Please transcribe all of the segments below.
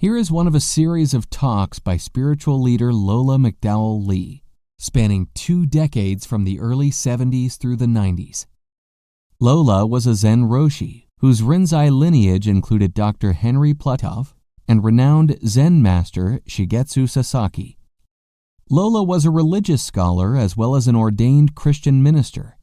Here is one of a series of talks by spiritual leader Lola McDowell Lee, spanning 2 decades from the early 70s through the 90s. Lola was a Zen Roshi, whose Rinzai lineage included Dr. Henry Platov and renowned Zen master Shigetsu Sasaki. Lola was a religious scholar as well as an ordained Christian minister.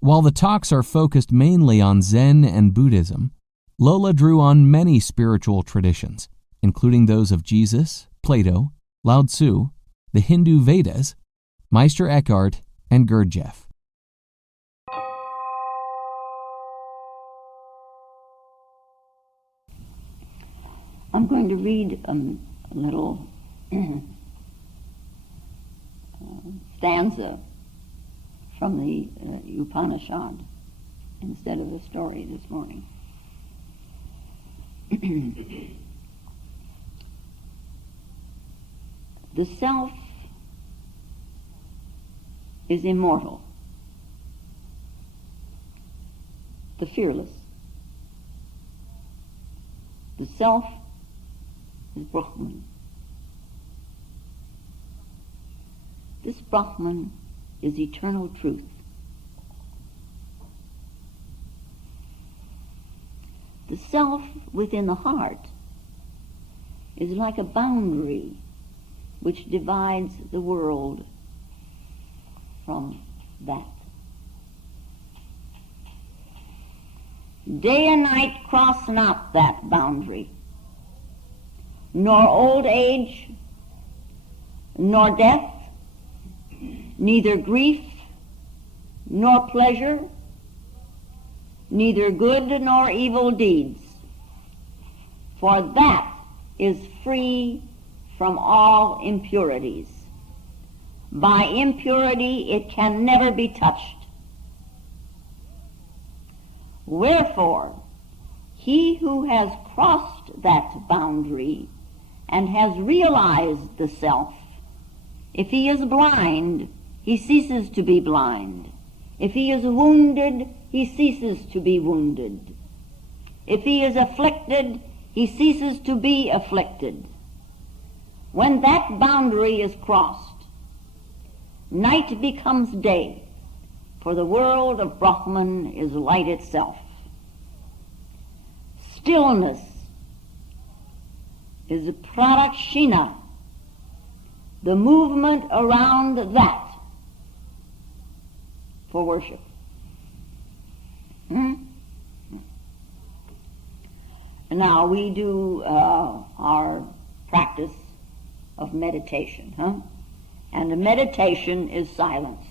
While the talks are focused mainly on Zen and Buddhism, Lola drew on many spiritual traditions, including those of Jesus, Plato, Lao Tzu, the Hindu Vedas, Meister Eckhart, and Gurdjieff. I'm going to read a little stanza from the Upanishad instead of the story this morning. The self is immortal, the fearless. The self is Brahman. This Brahman is eternal truth. The self within the heart is like a boundary which divides the world from that. Day and night cross not that boundary, nor old age, nor death, neither grief, nor pleasure, neither good nor evil deeds, for that is free from all impurities. By impurity it can never be touched. Wherefore, he who has crossed that boundary and has realized the self, if he is blind, he ceases to be blind. If he is wounded, he ceases to be wounded. If he is afflicted, he ceases to be afflicted. When that boundary is crossed, night becomes day, for the world of Brahman is light itself. Stillness is a pradakshina, the movement around that for worship. Now we do our practice of meditation, and the meditation is silence.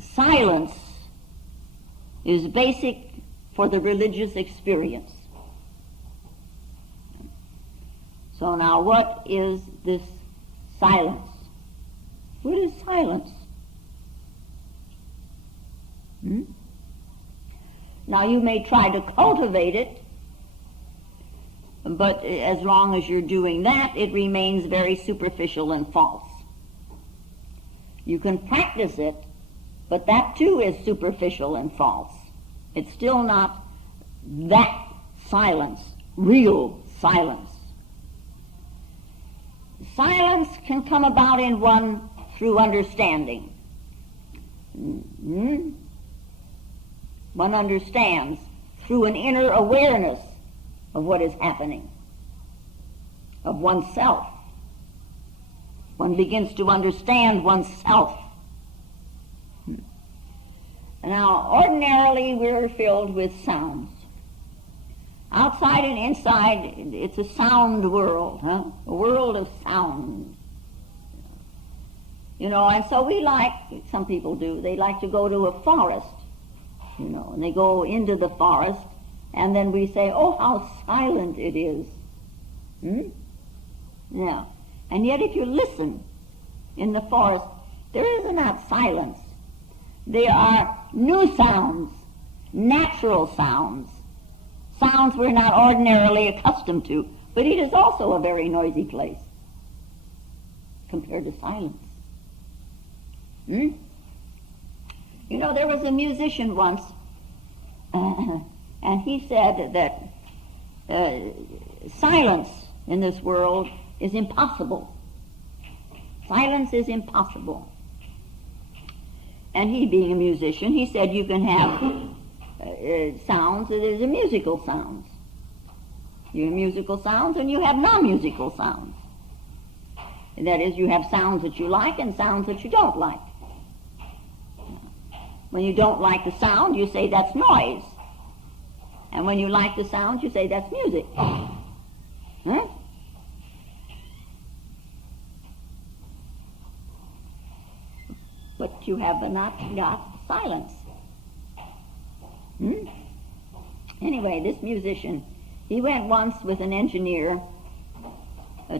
Silence is basic for the religious experience. So now what is this silence? What is silence? Now you may try to cultivate it, but as long as you're doing that, it remains very superficial and false. You can practice it, but that too is superficial and false. It's still not that silence, real silence. Silence can come about in one through understanding. One understands through an inner awareness of what is happening, of oneself. One begins to understand oneself. Now, ordinarily, we're filled with sounds. Outside and inside, it's a sound world, a world of sound. And so we like, some people do, they like to go to a forest, and they go into the forest, and then we say, oh, how silent it is. Yeah. And yet if you listen in the forest, there is not silence. There are new sounds, natural sounds, sounds we're not ordinarily accustomed to, but it is also a very noisy place compared to silence. There was a musician once And he said that silence in this world is impossible. Silence is impossible. And he, being a musician, he said you can have sounds, there's a musical sounds. You have musical sounds and you have non-musical sounds. And that is, you have sounds that you like and sounds that you don't like. When you don't like the sound, you say that's noise. And when you like the sound, you say that's music. Huh? But you have not got silence. Anyway, this musician, he went once with an engineer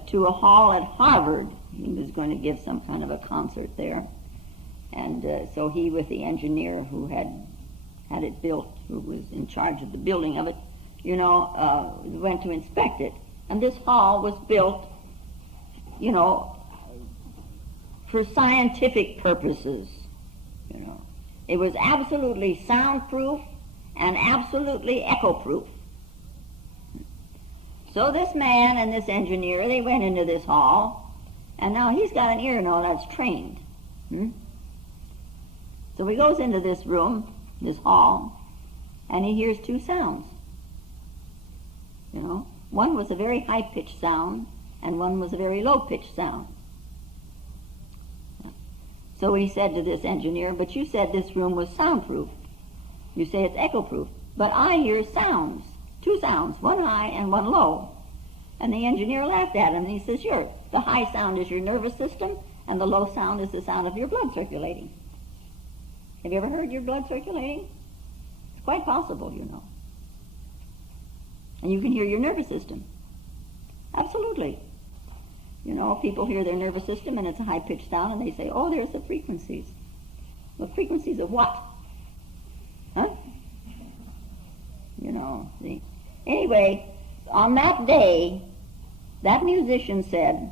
to a hall at Harvard. He was going to give some kind of a concert there. And so he, with the engineer who had it built, who was in charge of the building of it, went to inspect it. And this hall was built, for scientific purposes. It was absolutely soundproof and absolutely echo-proof. So this man and this engineer, they went into this hall, and now he's got an ear now that's trained. So he goes into this room, this hall, and he hears two sounds. One was a very high-pitched sound, and one was a very low-pitched sound. So he said to this engineer, but you said this room was soundproof. You say it's echo-proof. But I hear sounds, two sounds, one high and one low. And the engineer laughed at him, and he says, sure, the high sound is your nervous system, and the low sound is the sound of your blood circulating. Have you ever heard your blood circulating? It's quite possible, And you can hear your nervous system. Absolutely. People hear their nervous system and it's a high-pitched sound and they say, oh, there's the frequencies. Well, frequencies of what? Huh? See. Anyway, on that day, that musician said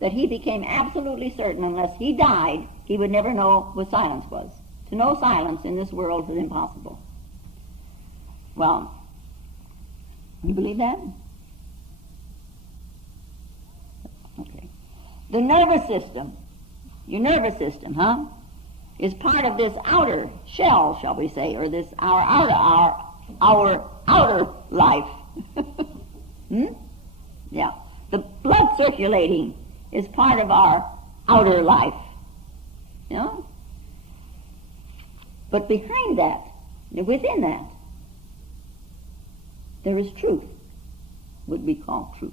that he became absolutely certain unless he died, he would never know what silence was. To know silence in this world was impossible. Well, you believe that? Okay. The nervous system, your nervous system, is part of this outer shell, shall we say, or this our outer life. Yeah. The blood circulating is part of our outer life. But behind that, within that, there is truth, what we call truth.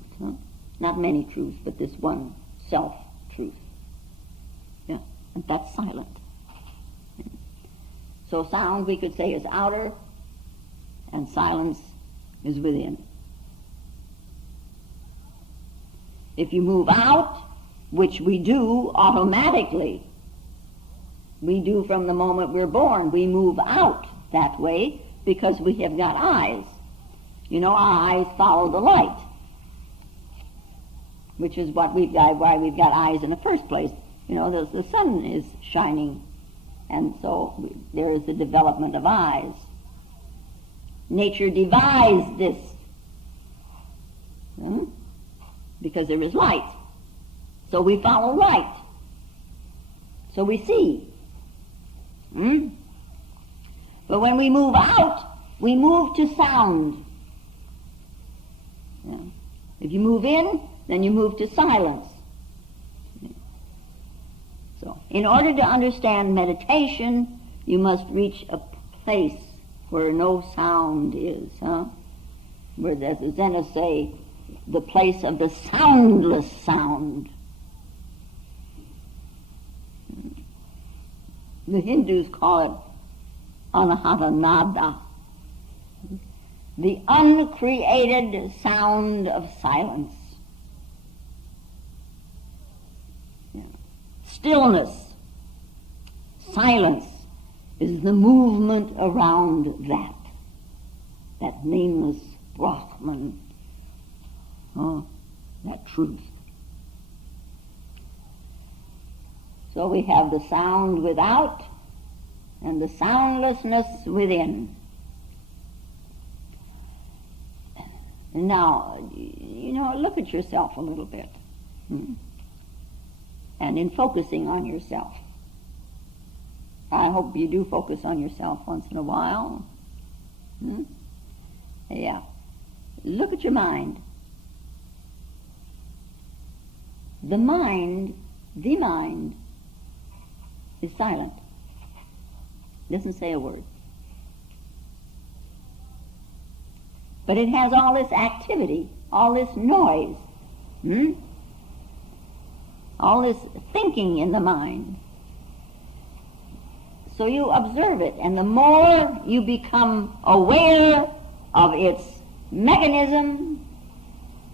Not many truths, but this one self-truth. Yeah, and that's silent. So sound, we could say, is outer, and silence is within. If you move out, which we do automatically, we do from the moment we're born, we move out that way because we have got eyes. Our eyes follow the light, which is what why we've got eyes in the first place. The sun is shining, and so there is the development of eyes. Nature devised this because there is light. So we follow light. So we see. But when we move out, we move to sound. Yeah. If you move in, then you move to silence. So, in order to understand meditation, you must reach a place where no sound is, where, as the Zenists say, the place of the soundless sound. The Hindus call it anahata nada, the uncreated sound of silence. Yeah. Stillness, silence, is the movement around that nameless Brahman, that truth. So we have the sound without and the soundlessness within. Now, look at yourself a little bit. And in focusing on yourself, I hope you do focus on yourself once in a while. Yeah. Look at your mind. The mind is silent. Doesn't say a word. But it has all this activity, all this noise, all this thinking in the mind. So you observe it, and the more you become aware of its mechanism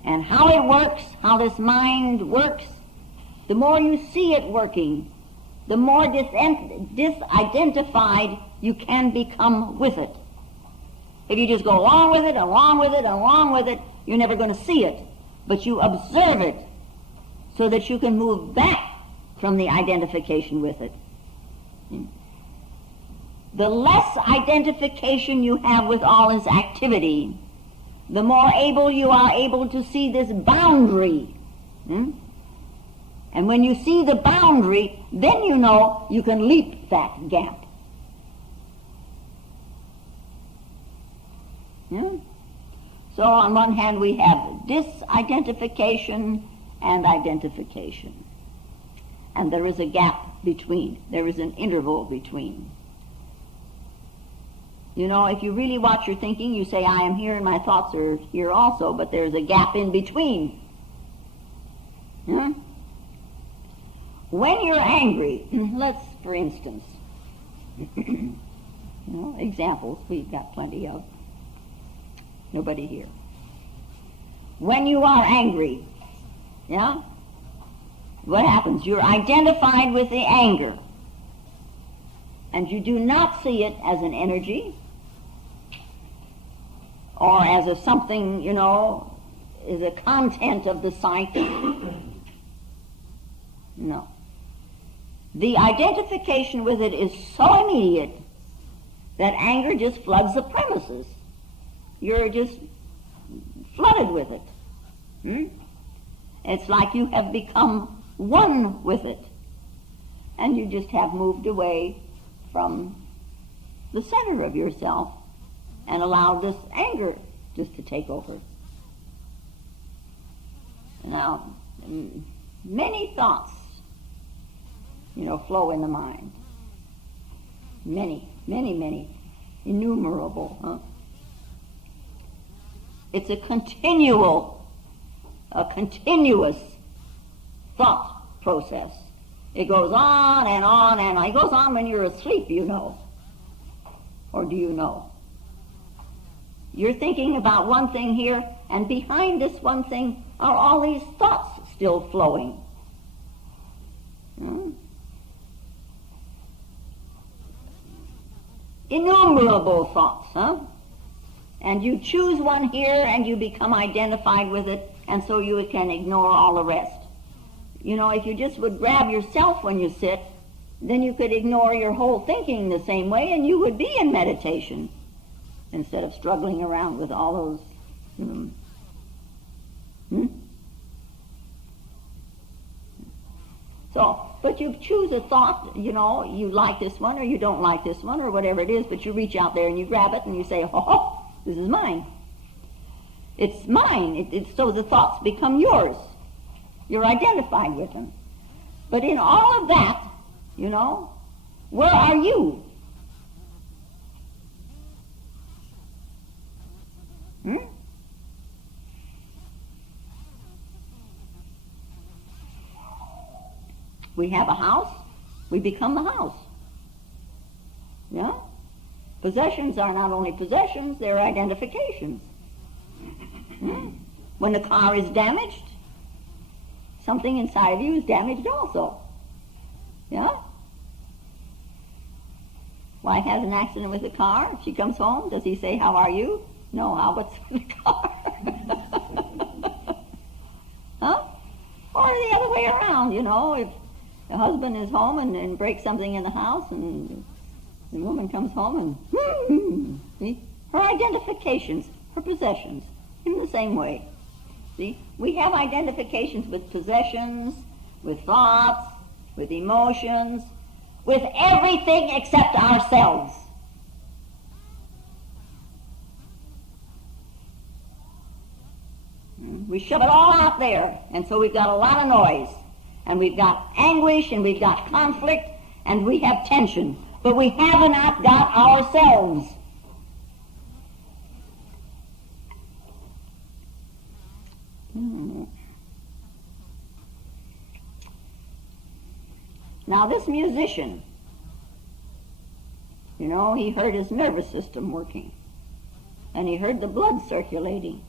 and how it works, how this mind works, the more you see it working, the more disidentified you can become with it. If you just go along with it, along with it, along with it, you're never going to see it. But you observe it so that you can move back from the identification with it. The less identification you have with all this activity, the more able you are able to see this boundary. And when you see the boundary, then you know you can leap that gap. So on one hand we have disidentification and identification. And there is a gap between. There is an interval between. If you really watch your thinking, you say, I am here and my thoughts are here also, but there's a gap in between. When you're angry, let's, for instance, examples we've got plenty of. Nobody here. When you are angry, what happens? You're identified with the anger. And you do not see it as an energy or as a something, is a content of the psyche. No. The identification with it is so immediate that anger just floods the premises. You're just flooded with it. It's like you have become one with it. And you just have moved away from the center of yourself and allowed this anger just to take over. Now, many thoughts, flow in the mind. Many, innumerable. It's a continuous thought process. It goes on and on and on. It goes on when you're asleep, Or do you know? You're thinking about one thing here, and behind this one thing are all these thoughts still flowing. Innumerable thoughts, And you choose one here and you become identified with it, and so you can ignore all the rest. If you just would grab yourself when you sit, then you could ignore your whole thinking the same way, and you would be in meditation instead of struggling around with all those. So, but you choose a thought, you like this one or you don't like this one or whatever it is, but you reach out there and you grab it and you say, oh, this is mine. It's mine. So the thoughts become yours. You're identified with them. But in all of that, where are you? We have a house, we become the house. Possessions are not only possessions, they're identifications. When the car is damaged, something inside of you is damaged also. Wife has an accident with the car. She comes home. Does he say, how are you? No, what's with the car? Or the other way around, if the husband is home and breaks something in the house and the woman comes home and see? Her identifications, her possessions, in the same way. See, we have identifications with possessions, with thoughts, with emotions, with everything except ourselves. We shove it all out there, and so we've got a lot of noise, and we've got anguish, and we've got conflict, and we have tension, but we have not got ourselves. Now this musician, you know, he heard his nervous system working, and he heard the blood circulating.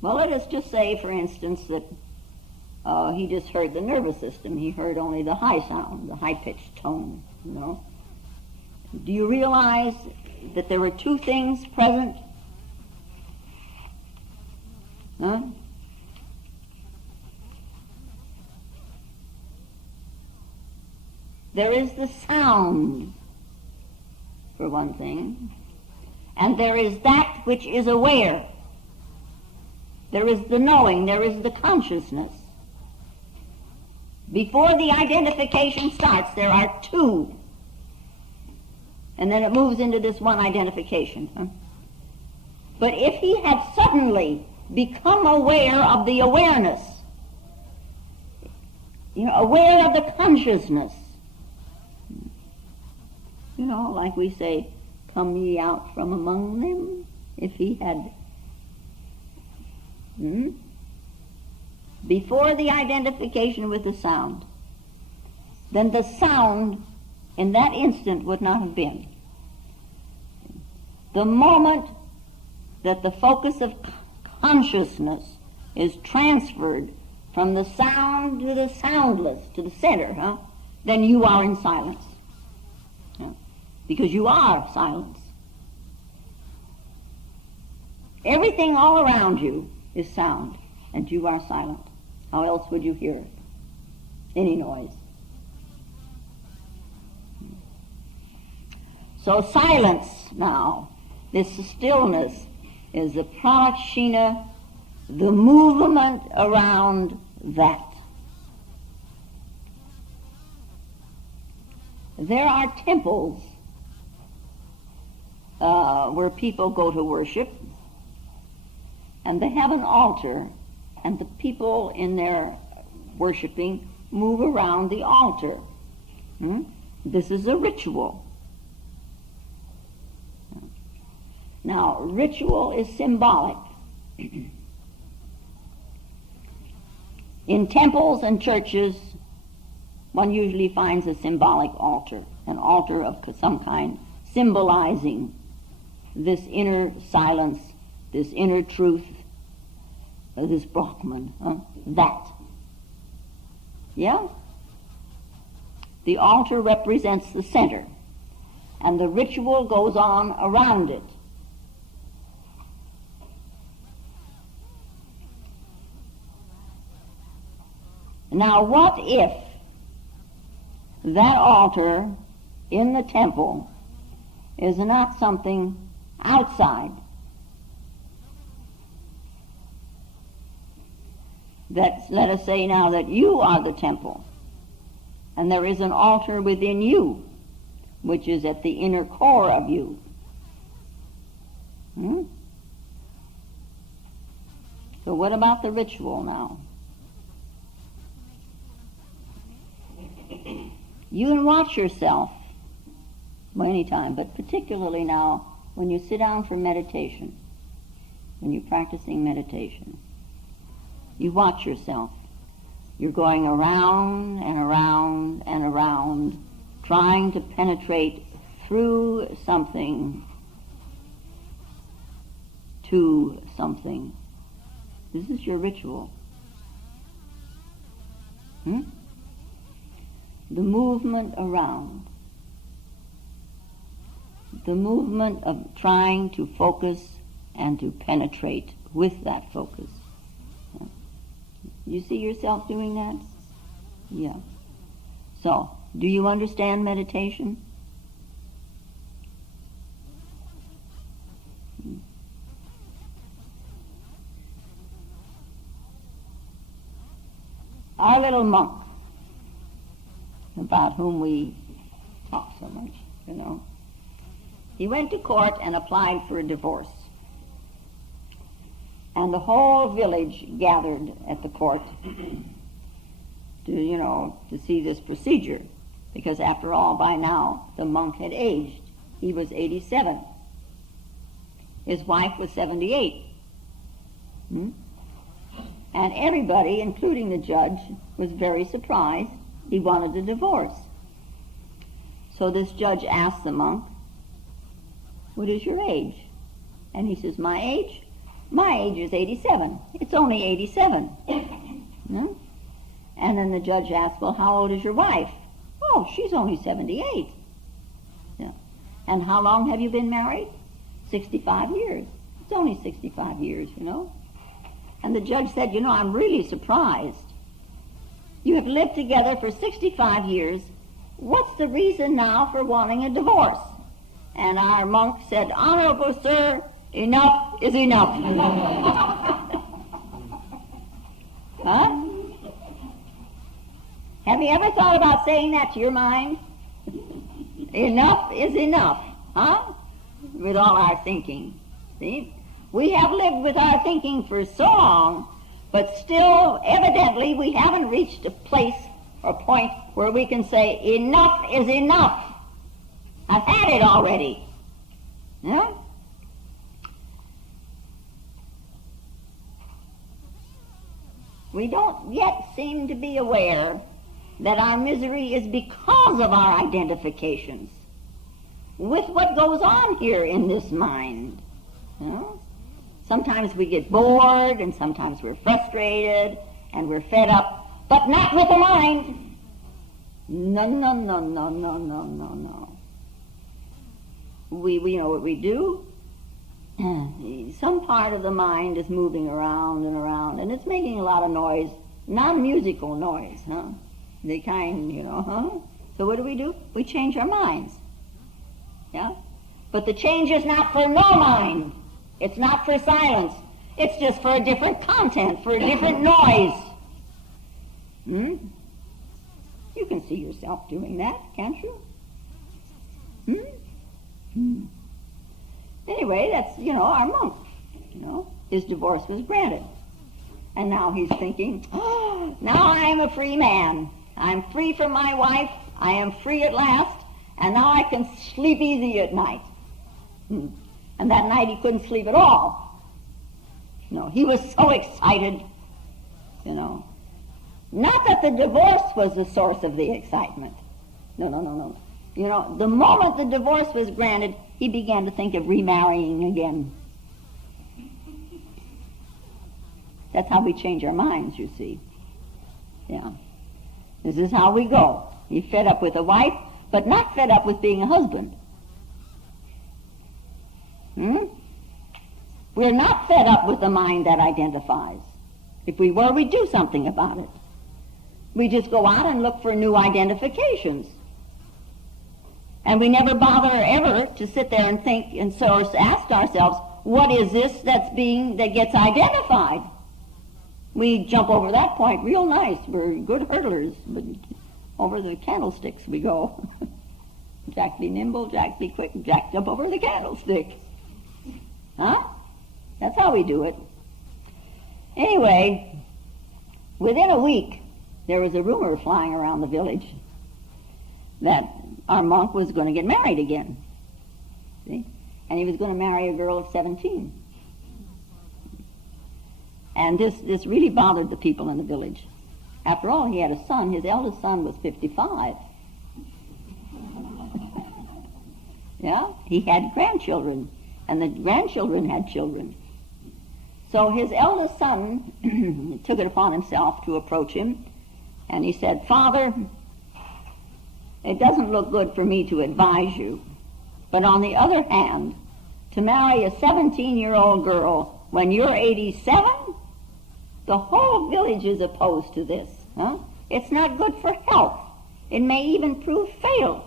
Well, let us just say, for instance, that he just heard the nervous system. He heard only the high sound, the high-pitched tone, you know. Do you realize that there were two things present? Huh? There is the sound, for one thing, and there is that which is aware. There is the knowing, there is the consciousness. Before the identification starts, there are two. And then it moves into this one identification. Huh? But if he had suddenly become aware of the awareness, you know, aware of the consciousness, you know, like we say, come ye out from among them, if he had before the identification with the sound, then the sound in that instant would not have been. The moment that the focus of consciousness is transferred from the sound to the soundless, to the center, then you are in silence. Because you are silence. Everything all around you is sound, and you are silent. How else would you hear it? Any noise. So silence now, this stillness, is the pranakshina, the movement around that. There are temples where people go to worship, and they have an altar, and the people in their worshiping move around the altar. This is a ritual. Now, ritual is symbolic. In temples and churches, one usually finds a symbolic altar, an altar of some kind, symbolizing this inner silence, this inner truth, this Brahman, that. Yeah? The altar represents the center, and the ritual goes on around it. Now, what if that altar in the temple is not something outside? That, let us say now that you are the temple, and there is an altar within you, which is at the inner core of you. So what about the ritual now? You can watch yourself anytime, but particularly now when you sit down for meditation, when you're practicing meditation. You watch yourself. You're going around and around and around, trying to penetrate through something to something. This is your ritual. The movement around. The movement of trying to focus and to penetrate with that focus. You see yourself doing that? Yeah. So, do you understand meditation? our little monk, about whom we talk so much, you know, he went to court and applied for a divorce. And the whole village gathered at the court to see this procedure, because after all, by now, the monk had aged. He was 87. His wife was 78. And everybody, including the judge, was very surprised. He wanted a divorce. So this judge asked the monk, "What is your age?" And he says, "My age? My age is 87. It's only 87. No? And then the judge asked, "Well, how old is your wife?" "Oh, she's only 78. Yeah. "And how long have you been married?" 65 years. It's only 65 years, you know. And the judge said, "I'm really surprised. You have lived together for 65 years. What's the reason now for wanting a divorce?" And our monk said, "Honorable sir, enough is enough." Huh? Have you ever thought about saying that to your mind? Enough is enough, huh? With all our thinking. See? We have lived with our thinking for so long, but still, evidently, we haven't reached a place or point where we can say, enough is enough. I've had it already. Yeah? We don't yet seem to be aware that our misery is because of our identifications with what goes on here in this mind. Sometimes we get bored, and sometimes we're frustrated, and we're fed up, but not with the mind. No. We know what we do. Some part of the mind is moving around and around, and it's making a lot of noise, non-musical noise, huh? The kind, huh? So what do? We change our minds. Yeah? But the change is not for no mind. It's not for silence. It's just for a different content, for a different noise. You can see yourself doing that, can't you? Anyway, that's, our monk. His divorce was granted. And now he's thinking, now I'm a free man. I'm free from my wife. I am free at last. And now I can sleep easy at night. And that night he couldn't sleep at all. He was so excited. Not that the divorce was the source of the excitement. No. The moment the divorce was granted, he began to think of remarrying again. That's how we change our minds, you see. Yeah. This is how we go. He's fed up with a wife, but not fed up with being a husband. We're not fed up with the mind that identifies. If we were, we'd do something about it. We just go out and look for new identifications. And we never bother ever to sit there and think and so ask ourselves, what is this that gets identified? We jump over that point real nice. We're good hurdlers, but over the candlesticks we go. Jack be nimble, Jack be quick, Jack jump over the candlestick. Huh? That's how we do it. Anyway, within a week, there was a rumor flying around the village that our monk was going to get married again. See? And he was going to marry a girl of 17. And this really bothered the people in the village. After all, he had a son. His eldest son was 55. Yeah? He had grandchildren, and the grandchildren had children. So his eldest son took it upon himself to approach him, and he said, "Father, it doesn't look good for me to advise you, but on the other hand, to marry a 17-year-old girl when you're 87, the whole village is opposed to this. Huh? It's not good for health. It may even prove fatal."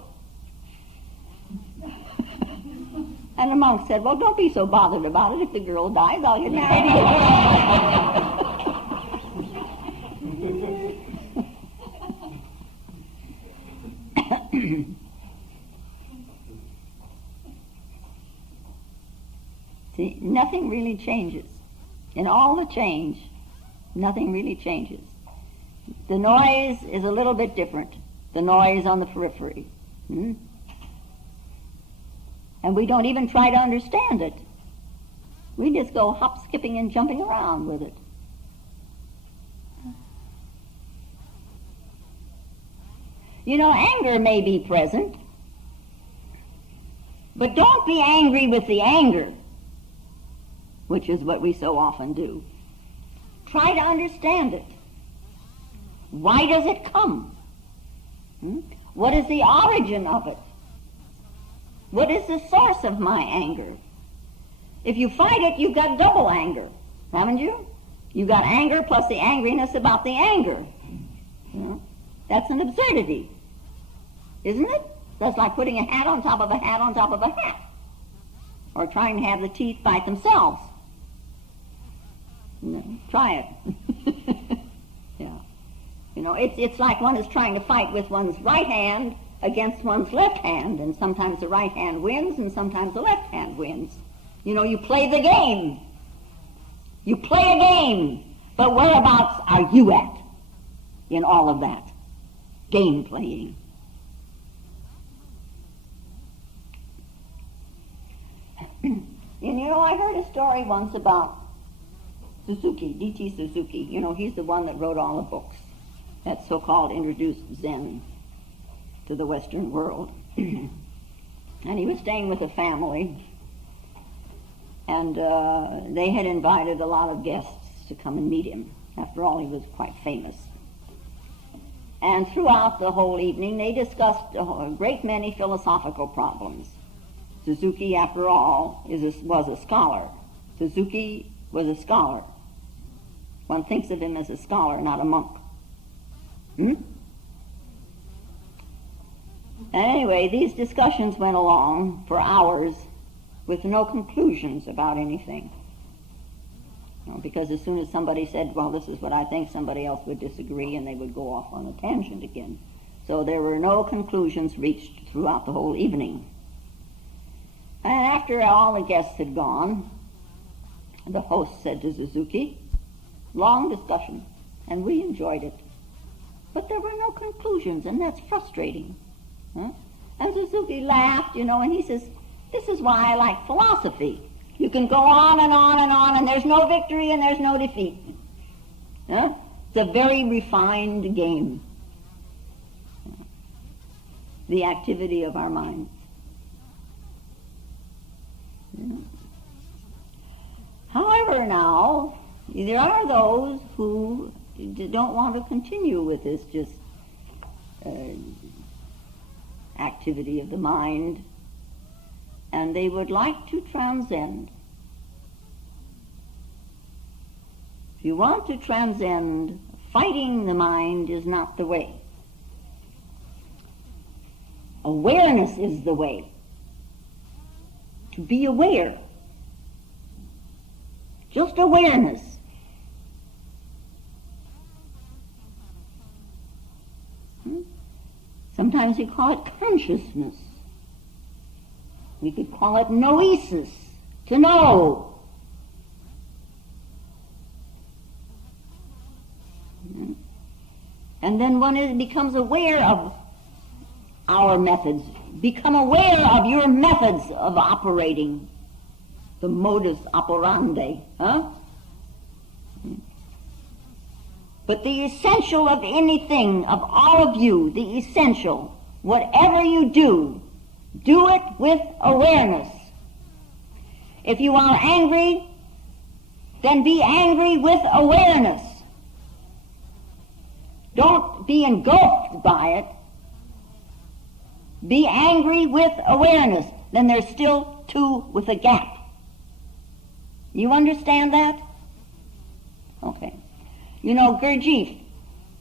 And the monk said, "Well, don't be so bothered about it. If the girl dies, I'll get married." See, nothing really changes. In all the change, nothing really changes. The noise is a little bit different. The noise on the periphery. And we don't even try to understand it. We just go hop, skipping, and jumping around with it. You know, anger may be present, but don't be angry with the anger, which is what we so often do. Try to understand it. Why does it come? What is the origin of it? What is the source of my anger? If you fight it, you've got double anger, haven't you? You've got anger plus the angriness about the anger. That's an absurdity, isn't it? That's like putting a hat on top of a hat on top of a hat, or trying to have the teeth bite themselves. Try it. Yeah. You know, it's like one is trying to fight with one's right hand against one's left hand, and sometimes the right hand wins and sometimes the left hand wins. You know, you play the game. You play a game, but whereabouts are you at in all of that game playing? And you know, I heard a story once about Suzuki, D.T. Suzuki. You know, he's the one that wrote all the books that so-called introduced Zen to the Western world. And he was staying with a family, and they had invited a lot of guests to come and meet him. After all, he was quite famous. And throughout the whole evening, they discussed a great many philosophical problems. Suzuki, after all, was a scholar. Suzuki was a scholar. One thinks of him as a scholar, not a monk. And anyway, these discussions went along for hours with no conclusions about anything. You know, because as soon as somebody said, well, this is what I think, somebody else would disagree, and they would go off on a tangent again. So there were no conclusions reached throughout the whole evening. And after all the guests had gone, the host said to Suzuki, long discussion, and we enjoyed it. But there were no conclusions, and that's frustrating. And Suzuki laughed, you know, and he says, this is why I like philosophy. You can go on and on and on, and there's no victory and there's no defeat. It's a very refined game. The activity of our minds. However, now, there are those who don't want to continue with this just activity of the mind, and they would like to transcend. If you want to transcend, fighting the mind is not the way. Awareness is the way. To be aware. Just awareness. Sometimes we call it consciousness. We could call it noesis, to know. And then one becomes aware of our methods. Become aware of your methods of operating, the modus operandi, But the essential of anything, of all of you, the essential, whatever you do it with awareness. If you are angry, then be angry with awareness. Don't be engulfed by it. Be angry with awareness. Then there's still two with a gap. You understand that? Okay. You know, Gurdjieff,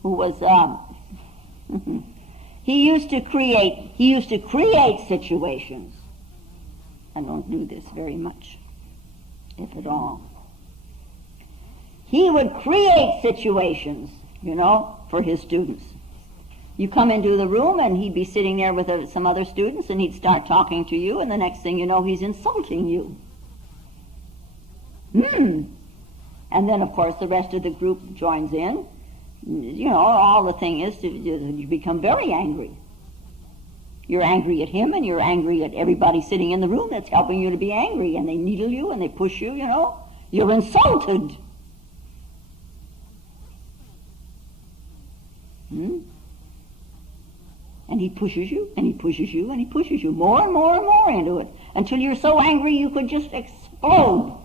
who was, he used to create situations. I don't do this very much, if at all. He would create situations, you know, for his students. You come into the room and he'd be sitting there with some other students and he'd start talking to you, and the next thing you know, he's insulting you. And then, of course, the rest of the group joins in. All the thing is you become very angry. You're angry at him, and you're angry at everybody sitting in the room that's helping you to be angry, and they needle you and they push you, You're insulted. And he pushes you, and he pushes you, and he pushes you more and more and more into it, until you're so angry you could just explode,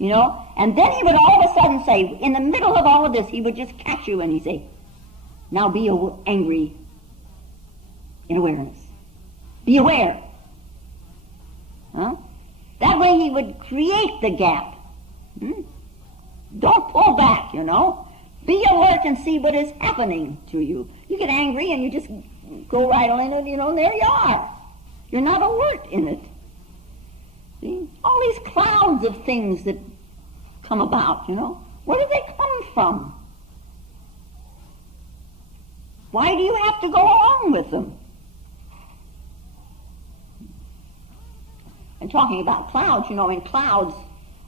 And then he would all of a sudden say, in the middle of all of this, he would just catch you and he'd say, now be angry in awareness. Be aware. That way he would create the gap. Don't pull back, Be alert and see what is happening to you. You get angry and you just go right on in it, and there you are. You're not alert in it. See? All these clouds of things that come about, where do they come from? Why do you have to go along with them? And talking about clouds, in clouds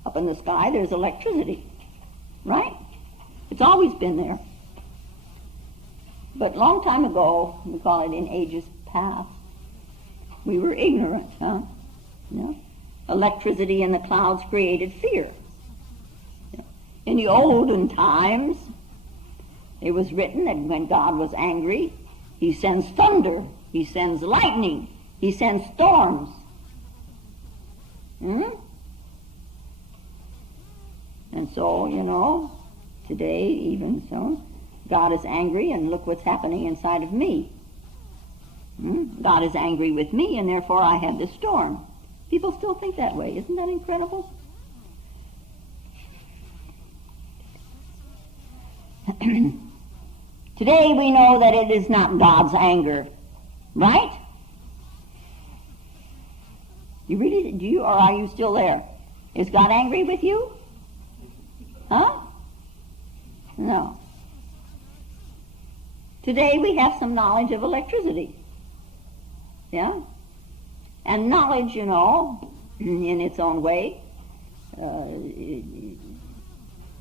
up in the sky, there's electricity, right? It's always been there. But a long time ago, we call it in ages past, we were ignorant, Electricity in the clouds created fear. In the olden times, it was written that when God was angry, he sends thunder, he sends lightning, he sends storms. And so, today even so, God is angry, and look what's happening inside of me. God is angry with me, and therefore I have this storm. People still think that way. Isn't that incredible? Today we know that it is not God's anger, right? You really do, or are you still there? Is God angry with you? Huh? No. Today we have some knowledge of electricity. Yeah? And knowledge, in its own way,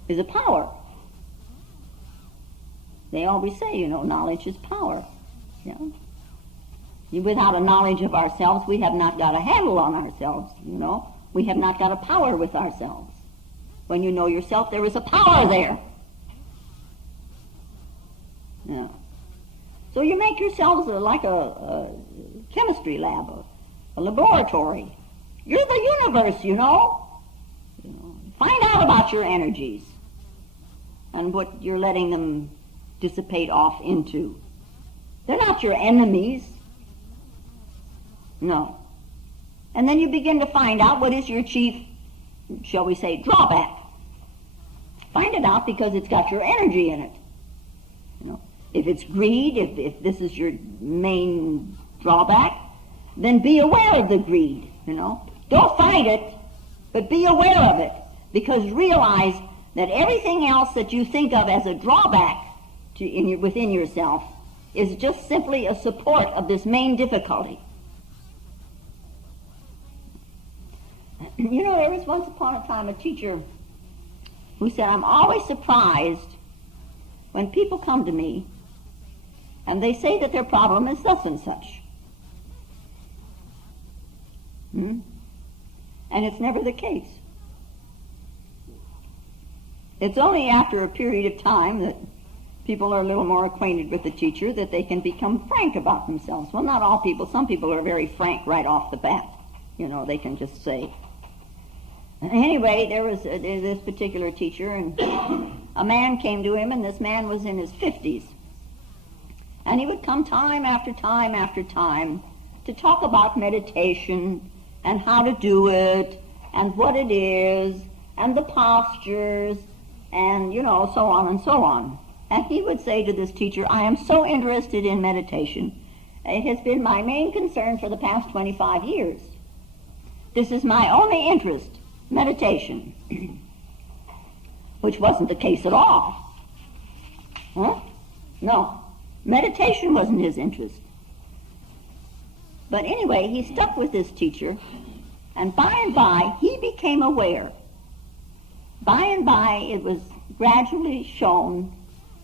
is a power. They always say, knowledge is power. Yeah? Without a knowledge of ourselves, we have not got a handle on ourselves, We have not got a power with ourselves. When you know yourself, there is a power there. Yeah. So you make yourselves like a chemistry lab, a laboratory. You're the universe, Find out about your energies and what you're letting them dissipate off into. They're not your enemies. No. And then you begin to find out what is your chief, shall we say, drawback. Find it out because it's got your energy in it. If it's greed, if this is your main drawback, then be aware of the greed, Don't fight it, but be aware of it. Because realize that everything else that you think of as a drawback within yourself is just simply a support of this main difficulty. There was once upon a time a teacher who said, I'm always surprised when people come to me and they say that their problem is thus and such. And it's never the case. It's only after a period of time that people are a little more acquainted with the teacher that they can become frank about themselves. Well, not all people. Some people are very frank right off the bat. They can just say. Anyway, there was this particular teacher, and a man came to him, and this man was in his 50s. And he would come time after time after time to talk about meditation and how to do it and what it is and the postures and, so on and so on. And he would say to this teacher, I am so interested in meditation. It has been my main concern for the past 25 years. This is my only interest, meditation. Which wasn't the case at all. No. Meditation wasn't his interest. But anyway, he stuck with this teacher, and by he became aware By and by, it was gradually shown,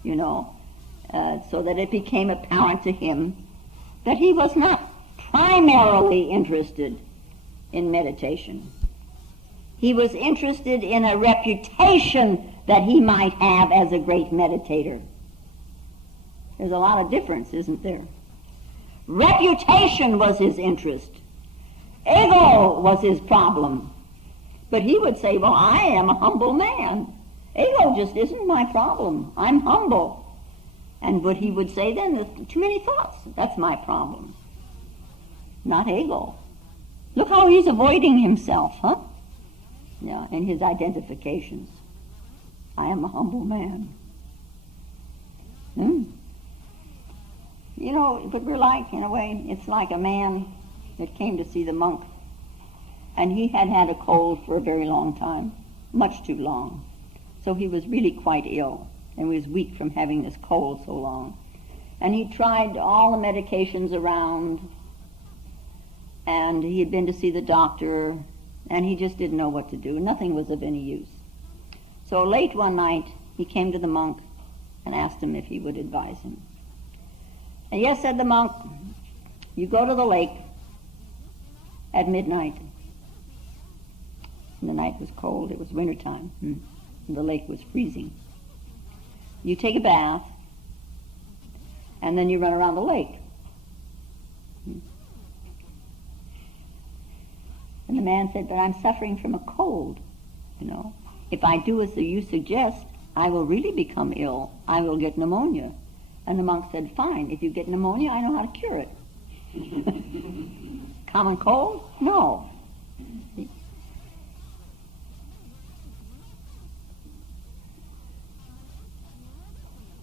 so that it became apparent to him that he was not primarily interested in meditation. He was interested in a reputation that he might have as a great meditator. There's a lot of difference, isn't there? Reputation was his interest. Ego was his problem. But he would say, well, I am a humble man. Ego just isn't my problem. I'm humble. And what he would say then, there's too many thoughts. That's my problem. Not ego. Look how he's avoiding himself, huh? Yeah, in his identifications. I am a humble man. But we're like, in a way, it's like a man that came to see the monk. And he had had a cold for a very long time, much too long. So he was really quite ill and was weak from having this cold so long. And he tried all the medications around, and he had been to see the doctor, and he just didn't know what to do. Nothing was of any use. So late one night, he came to the monk and asked him if he would advise him. And yes, said the monk, you go to the lake at midnight. And the night was cold. It was wintertime. And the lake was freezing. You take a bath, and then you run around the lake. And the man said, but I'm suffering from a cold, If I do as you suggest, I will really become ill. I will get pneumonia. And the monk said, fine, if you get pneumonia, I know how to cure it. Common cold? No.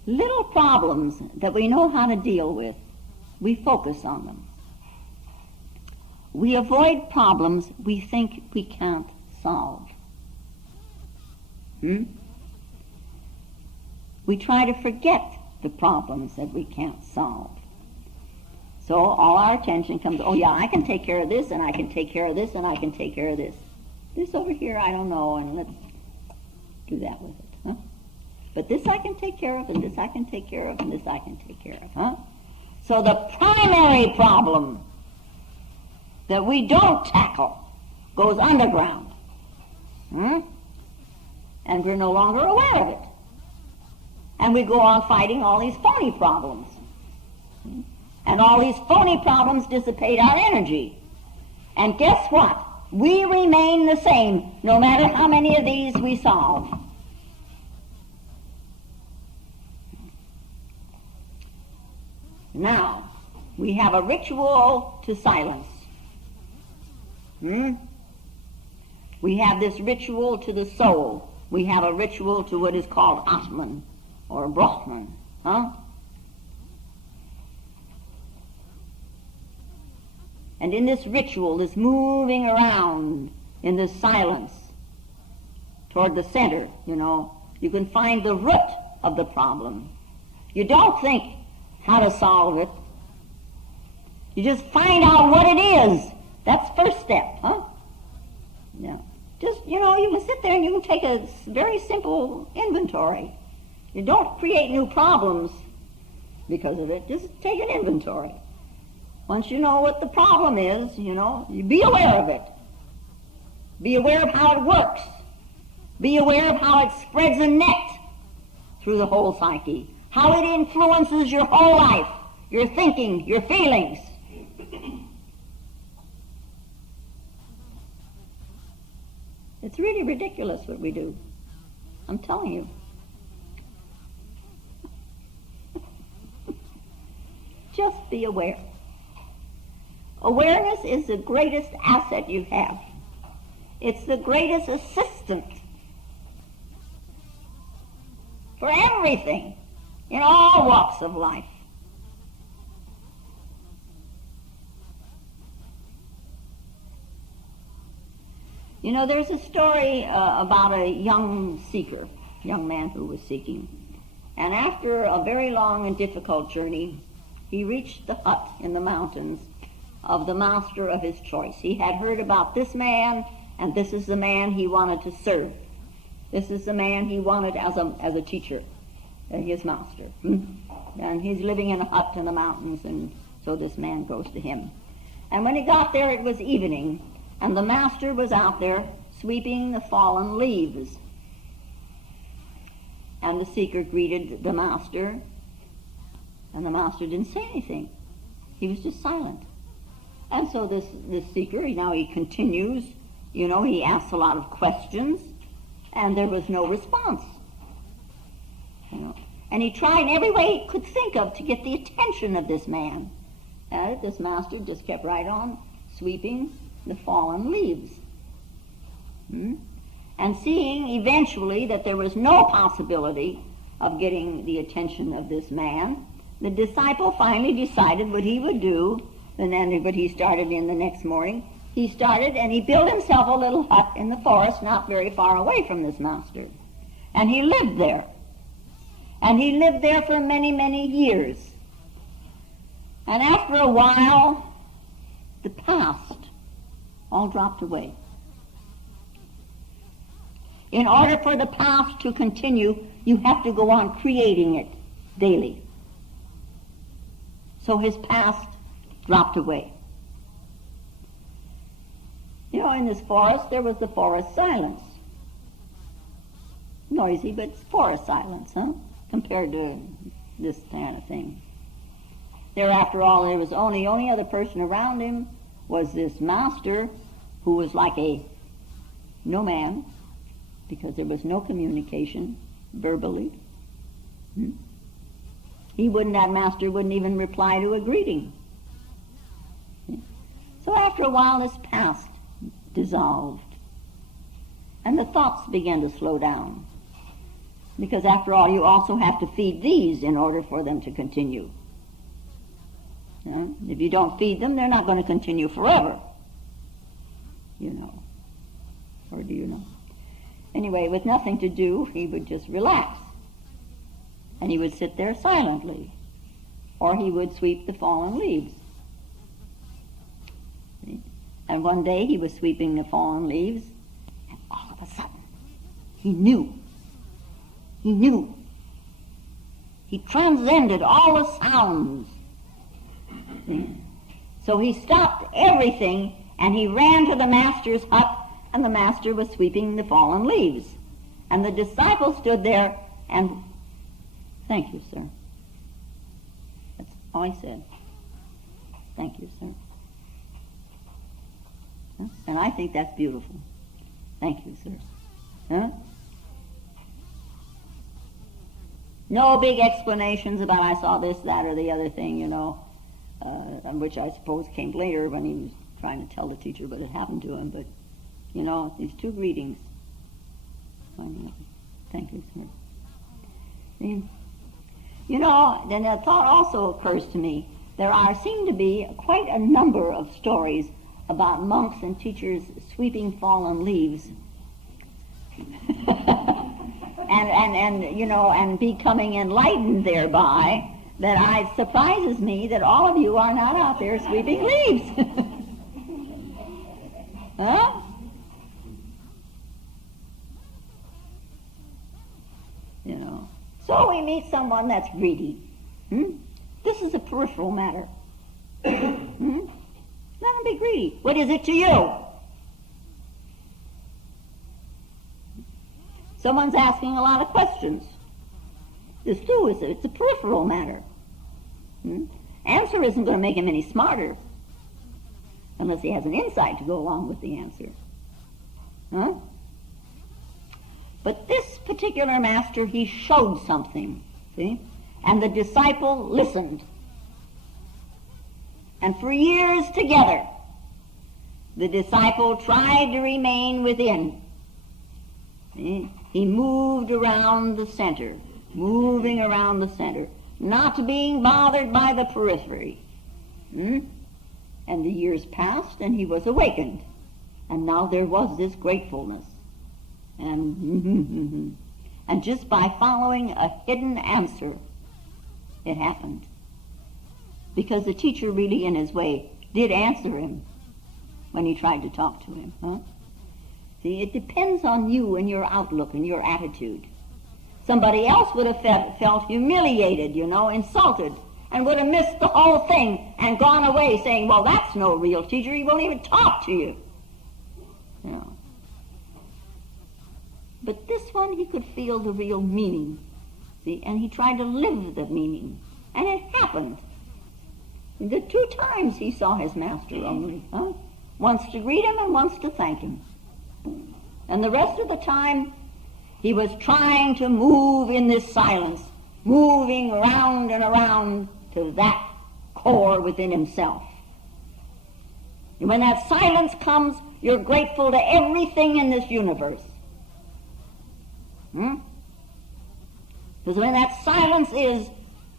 Little problems that we know how to deal with, we focus on them. We avoid problems we think we can't solve. We try to forget the problems that we can't solve. So all our attention comes, oh yeah, I can take care of this, and I can take care of this, and I can take care of this. This over here, I don't know, and let's do that with it, huh? But this I can take care of, and this I can take care of, and this I can take care of, huh? So the primary problem that we don't tackle goes underground. And we're no longer aware of it. And we go on fighting all these phony problems. And all these phony problems dissipate our energy. And guess what? We remain the same no matter how many of these we solve. Now, we have a ritual to silence. We have this ritual to the soul. We have a ritual to what is called Atman or Brahman. And in this ritual, this moving around in this silence toward the center, you can find the root of the problem. You don't think how to solve it. You just find out what it is. That's first step, Yeah. Just, you can sit there and you can take a very simple inventory. You don't create new problems because of it. Just take an inventory. Once you know what the problem is, you be aware of it. Be aware of how it works. Be aware of how it spreads a net through the whole psyche. How it influences your whole life, your thinking, your feelings. It's really ridiculous what we do. I'm telling you. Just be aware. Awareness is the greatest asset you have. It's the greatest assistant for everything in all walks of life. There's a story about a young man who was seeking. And after a very long and difficult journey, he reached the hut in the mountains of the master of his choice. He had heard about this man, and this is the man he wanted to serve. This is the man he wanted as a teacher, his master. And he's living in a hut in the mountains, and so this man goes to him. And when he got there, it was evening, and the master was out there sweeping the fallen leaves. And the seeker greeted the master, and the master didn't say anything. He was just silent. And so this seeker, now he continues, he asks a lot of questions, and there was no response. And he tried every way he could think of to get the attention of this man. And this master just kept right on sweeping the fallen leaves. And seeing eventually that there was no possibility of getting the attention of this man, the disciple finally decided what he would do. And then what he started in the next morning, he started and he built himself a little hut in the forest not very far away from this master. And he lived there. And he lived there for many, many years. And after a while, the past all dropped away. In order for the past to continue, you have to go on creating it daily. So his past dropped away. In this forest, there was the forest silence. Noisy, but it's forest silence, compared to this kind of thing. There, after all, there was the only other person around him was this master, who was like a no man, because there was no communication verbally. That master wouldn't even reply to a greeting. So after a while, this past dissolved, and the thoughts began to slow down, because after all, you also have to feed these in order for them to continue. If you don't feed them, they're not going to continue forever. Or do you know? Anyway, with nothing to do, he would just relax. And he would sit there silently. Or he would sweep the fallen leaves. And one day he was sweeping the fallen leaves, and all of a sudden, he knew. He transcended all the sounds. So he stopped everything, and he ran to the master's hut, and the master was sweeping the fallen leaves. And the disciple stood there and, "Thank you, sir." That's all he said. "Thank you, sir." And I think that's beautiful. "Thank you, sir." No big explanations about I saw this, that, or the other thing, which I suppose came later when he was trying to tell the teacher what had happened to him. But, these two greetings. "Thank you, sir." Then a thought also occurs to me. There seem to be quite a number of stories about monks and teachers sweeping fallen leaves. and becoming enlightened thereby, that it surprises me that all of you are not out there sweeping leaves. Huh? So we meet someone that's greedy. This is a peripheral matter. Let him be greedy. What is it to you? Someone's asking a lot of questions. This too it's a peripheral matter. Answer isn't going to make him any smarter, unless he has an insight to go along with the answer. But this particular master, he showed something, see? And the disciple listened. And for years together, the disciple tried to remain within. See? He moved around the center, moving around the center, not being bothered by the periphery. And the years passed, and he was awakened. And now there was this gratefulness. And just by following a hidden answer, it happened. Because the teacher really, in his way, did answer him when he tried to talk to him. See, it depends on you and your outlook and your attitude. Somebody else would have felt humiliated, insulted, and would have missed the whole thing and gone away saying, well, that's no real teacher. He won't even talk to you. But this one, he could feel the real meaning. See, and he tried to live the meaning. And it happened. The 2 times he saw his master only. Once to greet him and once to thank him. And the rest of the time, he was trying to move in this silence, moving around and around to that core within himself. And when that silence comes, you're grateful to everything in this universe. Because when that silence is,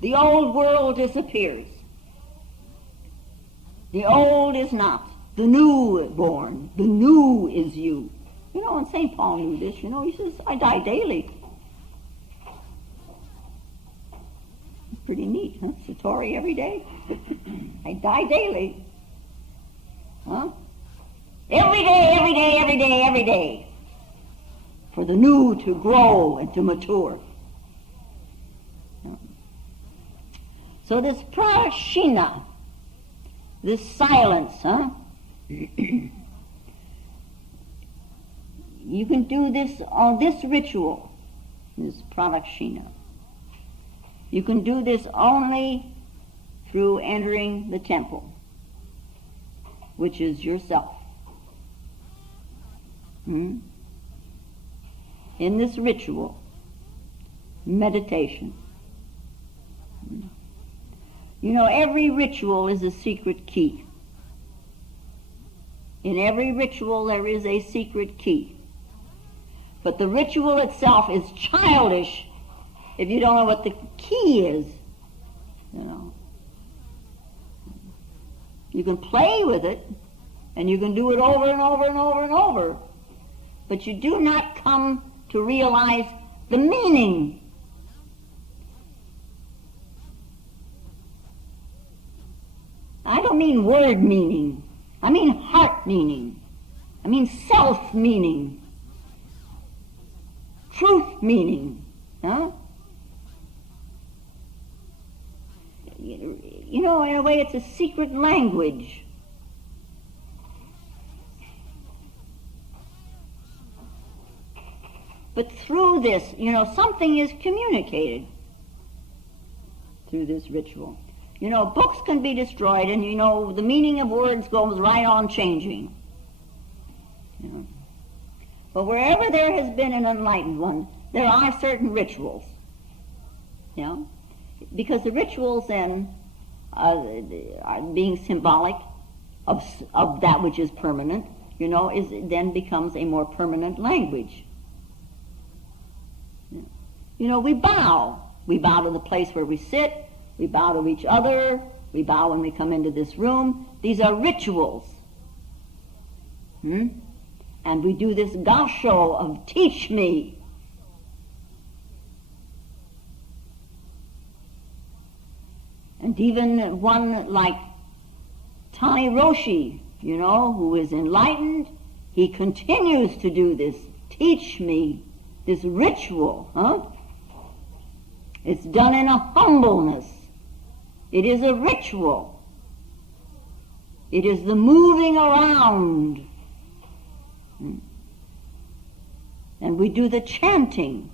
the old world disappears. The old is not. The new is born. The new is you. And St. Paul knew this, he says, I die daily. Pretty neat, huh? Satori every day. I die daily. Huh? Every day, every day, every day, every day. For the new to grow and to mature. So this prashina, this silence, you can do this on this ritual, this pradakshina. You can do this only through entering the temple, which is yourself. In this ritual, meditation. Every ritual is a secret key. In every ritual there is a secret key. But the ritual itself is childish if you don't know what the key is. You can play with it, and you can do it over and over and over and over, but you do not come to realize the meaning. I don't mean word meaning. I mean heart meaning. I mean self meaning. Truth meaning. In a way it's a secret language. But through this, something is communicated through this ritual. Books can be destroyed, and the meaning of words goes right on changing. But wherever there has been an enlightened one, there are certain rituals. Because the rituals then are being symbolic of that which is permanent, then becomes a more permanent language. We bow. We bow to the place where we sit. We bow to each other. We bow when we come into this room. These are rituals. And we do this gasho of teach me. And even one like Zen Roshi, who is enlightened, he continues to do this teach me, this ritual. It's done in a humbleness. It is a ritual. It is the moving around. And we do the chanting.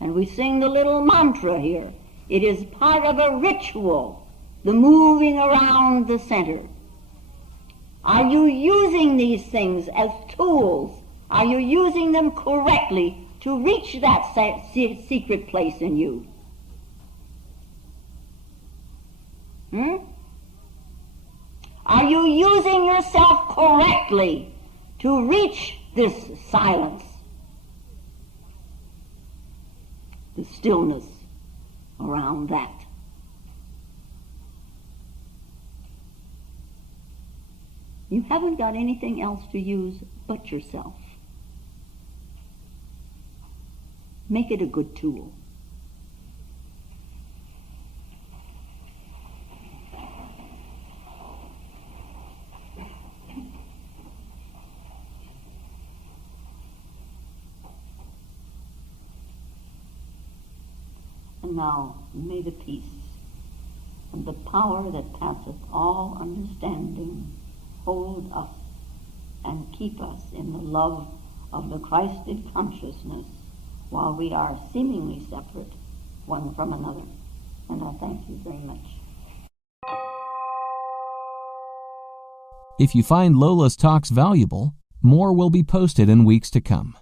And we sing the little mantra here. It is part of a ritual, the moving around the center. Are you using these things as tools? Are you using them correctly to reach that secret place in you? Are you using yourself correctly to reach this silence, the stillness around that? You haven't got anything else to use but yourself. Make it a good tool. now may the peace and the power that passeth all understanding hold us and keep us in the love of the Christed consciousness while we are seemingly separate one from another. And I thank you very much. If you find Lola's talks valuable, more will be posted in weeks to come.